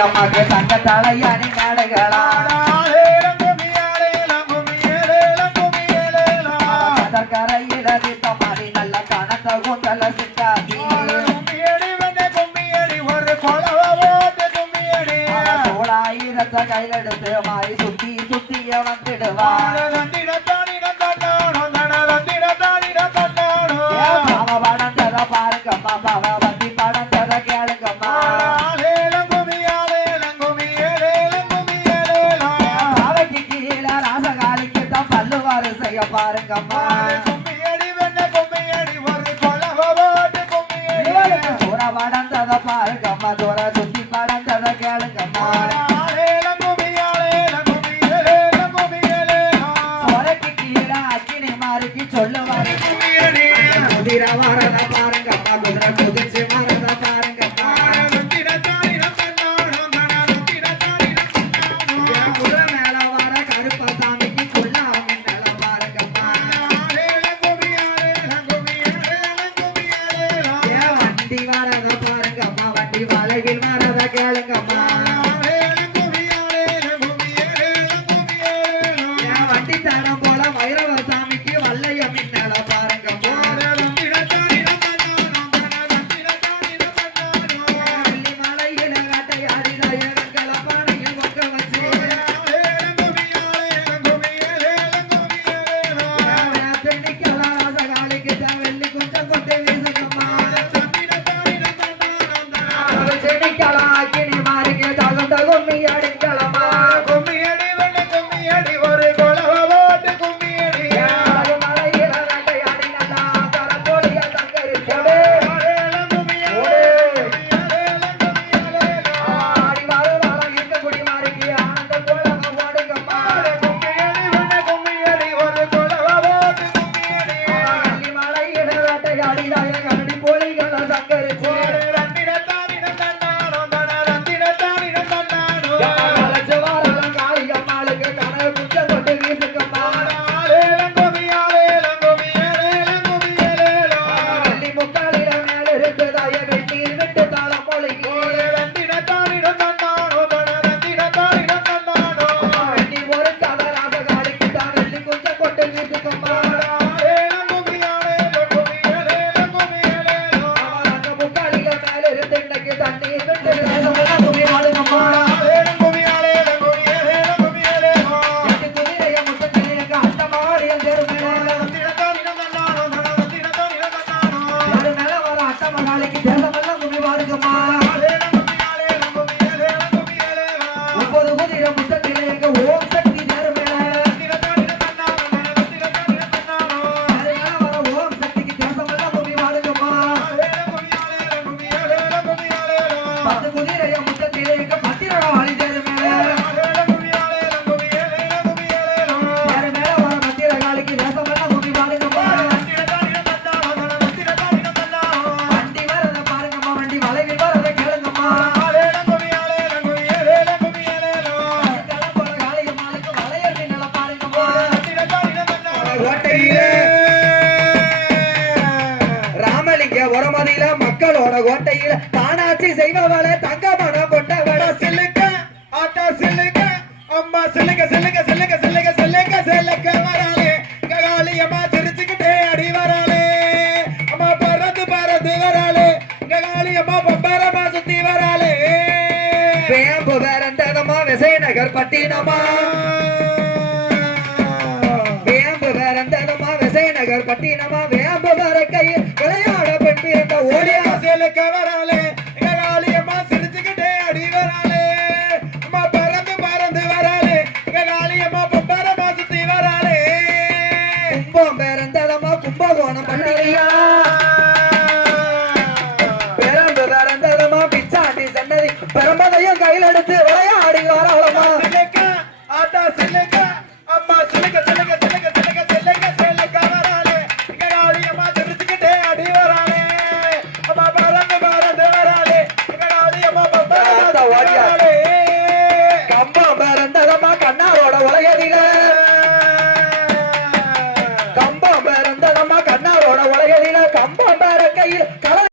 அம்மாக்கு தங்க தலையாணி மேடைகளா கடற்கரையில தீர்த்த மாதிரி நல்ல கணத்த குந்தல சிக்காசி சோழாயிரத்தை கையில் மாறி சுத்தி சுத்திய வந்துடுவா சொல்லுவாரு பாருங்க அப்பா குதிரை குதிச்சு கேளுங்கம்மா. 让一让让一 நாளைக்கு தேர்தல் தேசமெல்லாம் துணி கோட்டையிலே. ராமலிங்க உரமதியில மக்களோட கோட்டையில. தானாட்சி செய்பவள தங்க மனம் கொண்டவள. சில்லுக்க ஆட்டா சில்லுக்க அம்மா சில்லுக்க சில்லுக்க சில்லுக்க சில்லுக்க சில்லுக்க செல்லுக்க வராளே. ககாளி அம்மா சிரிச்சுக்கிட்டே அடி வராளே. அம்மா பறந்து பறந்து வராளே. ககாளி அம்மா பம்பரமா சுத்தி வராளே. வேம்பு வேறந்தனமா விசயநகர் பட்டினமா? விசயநகர் பட்டினமா வேம்பு வர கையில் விளையாட பெண் பிறந்த ஓடியா சில்லுக்க வராளே ககாளி அம்மா சிரிச்சுக்கிட்டே அடி வராளே. அம்மா பறந்து பறந்து வராளே ககாளி அம்மா பம்பரமா சுத்தி வராளே. கும்பம் வேறந்தனமா கும்பகோணம் பட்டினியா பெரம்பு வேறந்தனமா பிச்சாண்டி சன்னதி பெரும்பதையும் கையில் எடுத்து விளையாடி